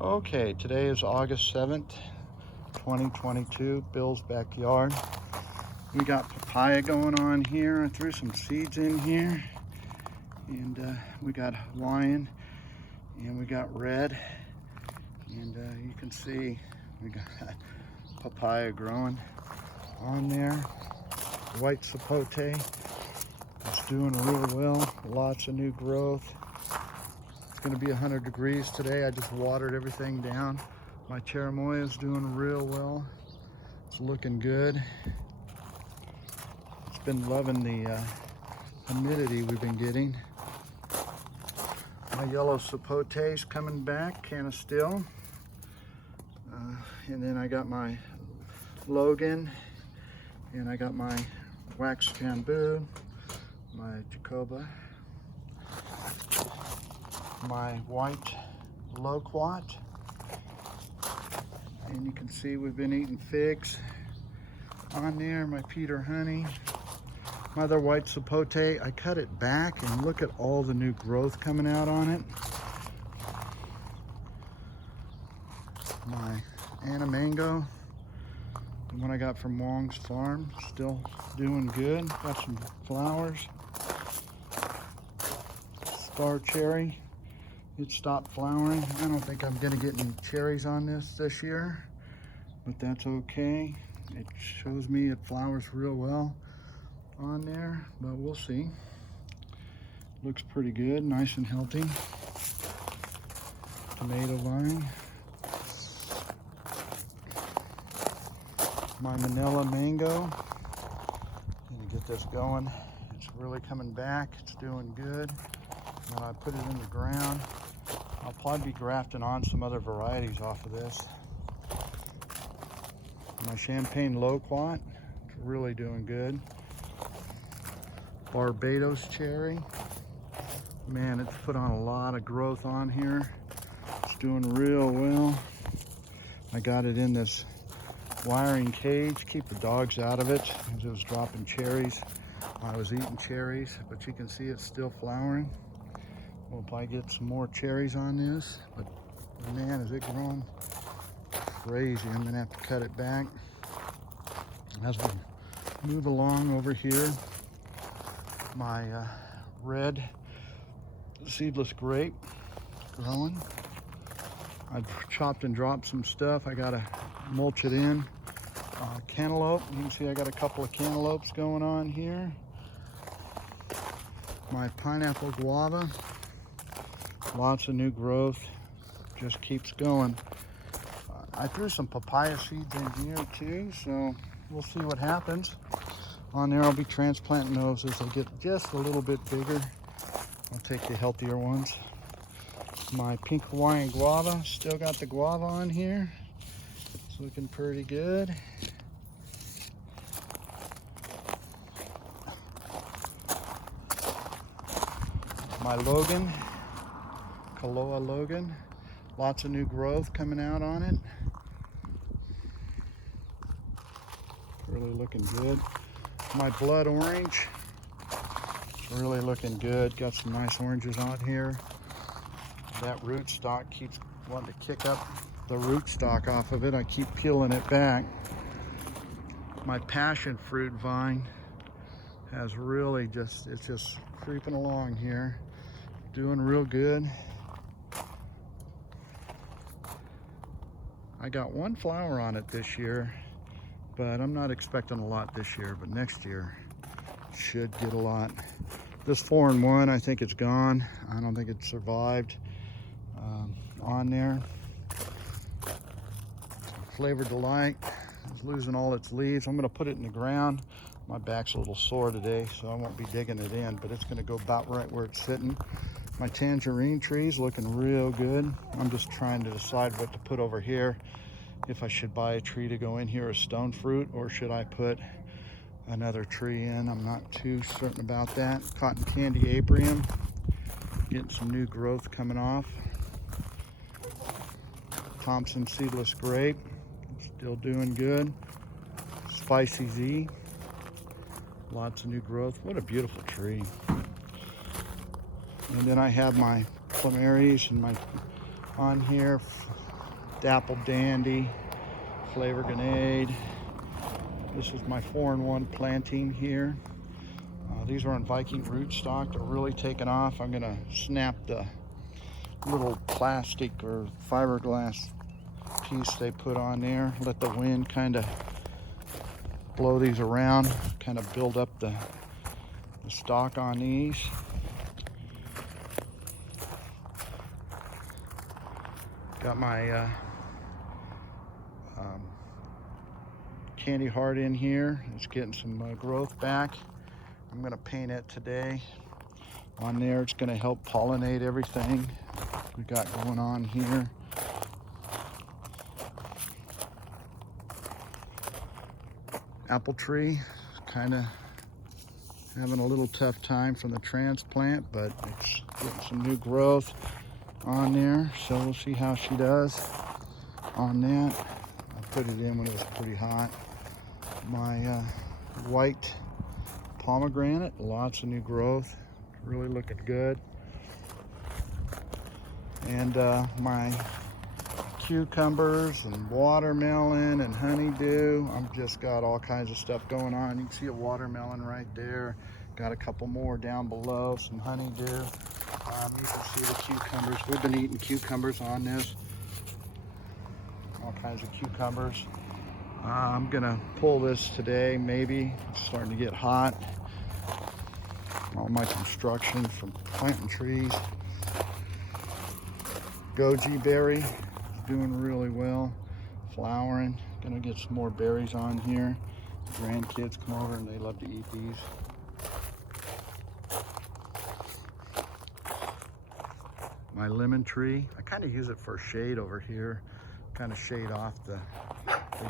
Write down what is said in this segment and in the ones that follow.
Okay, today is August 7th, 2022, Bill's backyard. We got papaya going on here. I threw some seeds in here. And we got Hawaiian and we got red. And you can see we got papaya growing on there. White sapote is doing real well. Lots of new growth. It's going to be 100 degrees today. I just watered everything down. My cherimoya is doing real well. It's looking good. It's been loving the humidity we've been getting. My yellow sapote is coming back, kind of still. And then I got my Logan, and I got my wax bamboo, my Jacoba, my white loquat, and you can see we've been eating figs on there. My Peter honey, my other white sapote. I cut it back and look at all the new growth coming out on it. My Anna mango, the one I got from Wong's farm, still doing good. Got some flowers. Star cherry, it stopped flowering. I don't think I'm gonna get any cherries on this year, but that's okay. It shows me it flowers real well on there, but we'll see. Looks pretty good, nice and healthy. Tomato vine. My manila mango. Gonna get this going. It's really coming back. It's doing good. When I put it in the ground, I'll probably be grafting on some other varieties off of this. My champagne loquat, it's really doing good. Barbados cherry. Man, it's put on a lot of growth on here. It's doing real well. I got it in this wiring cage, keep the dogs out of it, as it was dropping cherries. I was eating cherries, but you can see it's still flowering. We'll probably get some more cherries on this, but man, is it growing crazy. I'm gonna have to cut it back. As we move along over here, my red seedless grape growing. I chopped and dropped some stuff. I gotta mulch it in. Cantaloupe, you can see I got a couple of cantaloupes going on here. My pineapple guava, lots of new growth, just keeps going. I threw some papaya seeds in here too, so we'll see what happens. On there I'll be transplanting those as they get just a little bit bigger. I'll take the healthier ones. My pink Hawaiian guava, still got the guava on here. It's looking pretty good. My Logan, Kaloa Logan, lots of new growth coming out on it. Really looking good. My blood orange, it's really looking good. Got some nice oranges on here. That rootstock keeps wanting to kick up the rootstock off of it. I keep peeling it back. My passion fruit vine has really it's just creeping along here. Doing real good. I got one flower on it this year, but I'm not expecting a lot this year, but next year should get a lot. This 4-in-1, I think it's gone. I don't think it survived on there. Flavor Delight is losing all its leaves. I'm gonna put it in the ground. My back's a little sore today, so I won't be digging it in, but it's gonna go about right where it's sitting. My tangerine tree's looking real good. I'm just trying to decide what to put over here. If I should buy a tree to go in here, a stone fruit, or should I put another tree in? I'm not too certain about that. Cotton candy abrium, getting some new growth coming off. Thompson Seedless Grape, still doing good. Spicy Z, lots of new growth. What a beautiful tree. And then I have my plumeries and my on here, Dapple Dandy, Flavor Grenade. This is my 4-in-1 planting here. These are on Viking rootstock. They're really taking off. I'm gonna snap the little plastic or fiberglass piece they put on there. Let the wind kind of blow these around, kind of build up the stalk on these. Got my candy heart in here. It's getting some growth back. I'm gonna paint it today on there. It's gonna help pollinate everything we got going on here. Apple tree, kind of having a little tough time from the transplant, but it's getting some new growth on there, so we'll see how she does on that. I put it in when it was pretty hot. My white pomegranate, lots of new growth, really looking good. And my cucumbers and watermelon and honeydew. I've just got all kinds of stuff going on. You can see a watermelon right there. Got a couple more down below, some honeydew. You can see the cucumbers. We've been eating cucumbers on this. All kinds of cucumbers. I'm gonna pull this today, maybe. It's starting to get hot. All my construction from planting trees. Goji berry is doing really well. Flowering. Gonna get some more berries on here. Grandkids come over and they love to eat these. My lemon tree. I kind of use it for shade over here. Kind of shade off the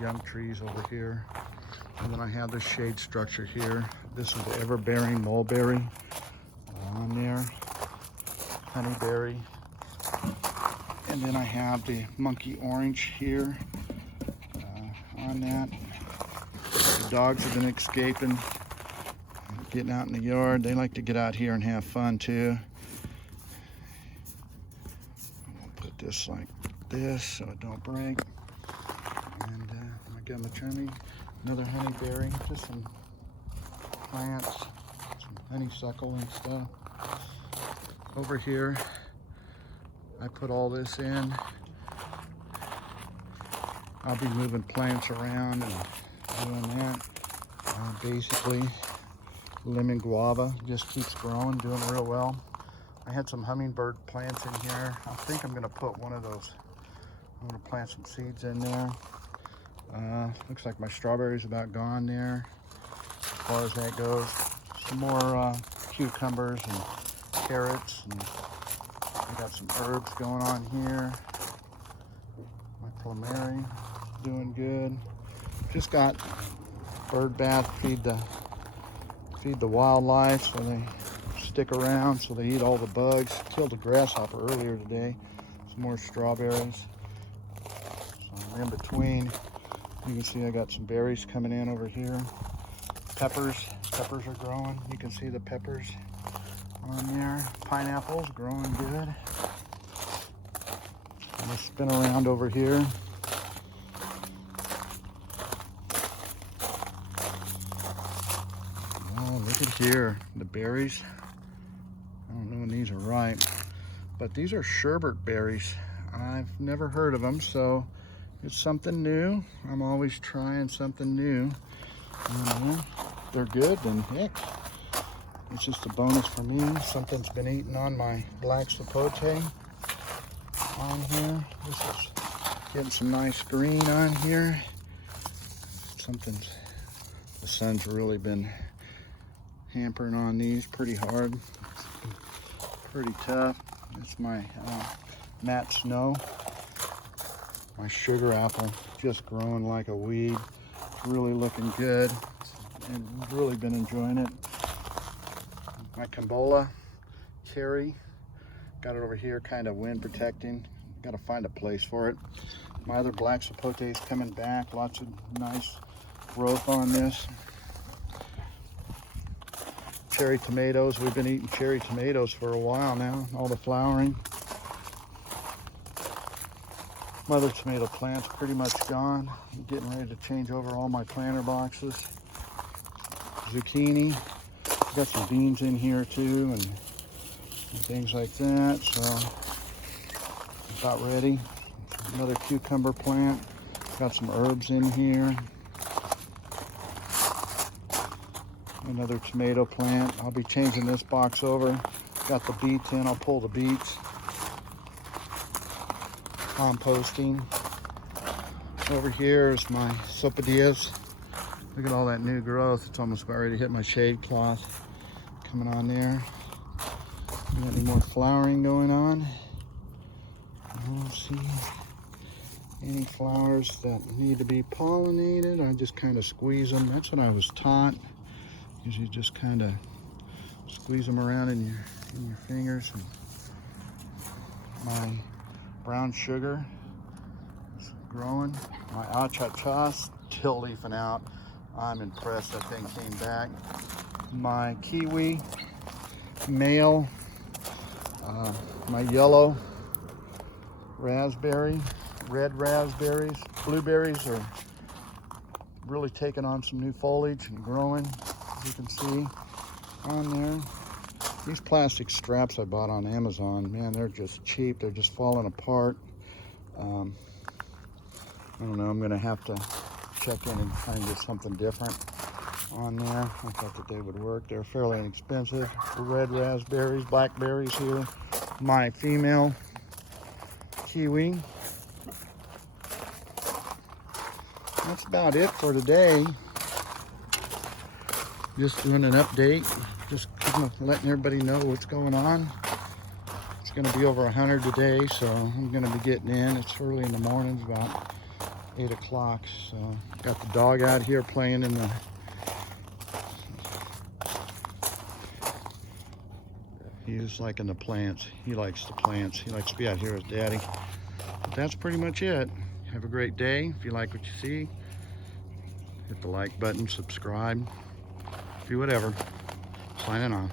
young trees over here. And then I have this shade structure here. This is the ever-bearing mulberry on there. Honeyberry. And then I have the monkey orange here on that. The dogs have been escaping, getting out in the yard. They like to get out here and have fun too. I'll put this like this so it don't break. And I got my trimming, another honeyberry, just some plants, some honeysuckle and stuff. Over here, I put all this in. I'll be moving plants around and doing that. Basically, lemon guava just keeps growing, doing real well. I had some hummingbird plants in here. I think I'm gonna put one of those, I'm gonna plant some seeds in there. Looks like my strawberry's about gone there, as far as that goes. Some more cucumbers and carrots, and I got some herbs going on here. My plumeri doing good. Just got bird bath, feed the wildlife so they stick around, so they eat all the bugs. Killed a grasshopper earlier today. Some more strawberries. So in between, you can see I got some berries coming in over here. Peppers are growing. You can see the peppers on there. Pineapples growing good. I'm gonna spin around over here. Oh, look at here, the berries. I don't know when these are ripe, but these are sherbet berries. I've never heard of them, so it's something new. I'm always trying something new. If they're good, then heck, it's just a bonus for me. Something's been eating on my black sapote on here. This is getting some nice green on here. The sun's really been hampering on these pretty hard. It's pretty tough. It's my Matt Snow. My sugar apple just growing like a weed. It's really looking good. I've really been enjoying it. My Barbados Cherry. Got it over here, kind of wind protecting. Got to find a place for it. My other black sapote is coming back. Lots of nice growth on this. Cherry tomatoes. We've been eating cherry tomatoes for a while now. All the flowering. My other tomato plant's pretty much gone. I'm getting ready to change over all my planter boxes. Zucchini. Got some beans in here too and things like that. So about ready. Another cucumber plant. Got some herbs in here. Another tomato plant. I'll be changing this box over. Got the beets in. I'll pull the beets. Composting. Over here is my sopadias. Look at all that new growth. It's almost about ready to hit my shade cloth. Coming on there. Got any more flowering going on? I don't see any flowers that need to be pollinated. I just kind of squeeze them. That's what I was taught. Is you just kind of squeeze them around in your fingers. And my brown sugar is growing. My acha-cha still leafing out. I'm impressed that thing came back. My kiwi, male, my yellow raspberry, red raspberries, blueberries are really taking on some new foliage and growing, as you can see on there. These plastic straps I bought on Amazon, man, they're just cheap. They're just falling apart. I don't know, I'm gonna have to check in and try and get something different on there. I thought that they would work. They're fairly inexpensive. Red raspberries, blackberries here. My female kiwi. That's about it for today. Just doing an update. Just kind of letting everybody know what's going on. It's going to be over 100 today, so I'm going to be getting in. It's early in the morning, it's about 8 o'clock. So got the dog out here playing in the he's liking the plants. He likes the plants. He likes to be out here with Daddy. But that's pretty much it. Have a great day. If you like what you see, hit the like button, subscribe, do whatever. Signing off.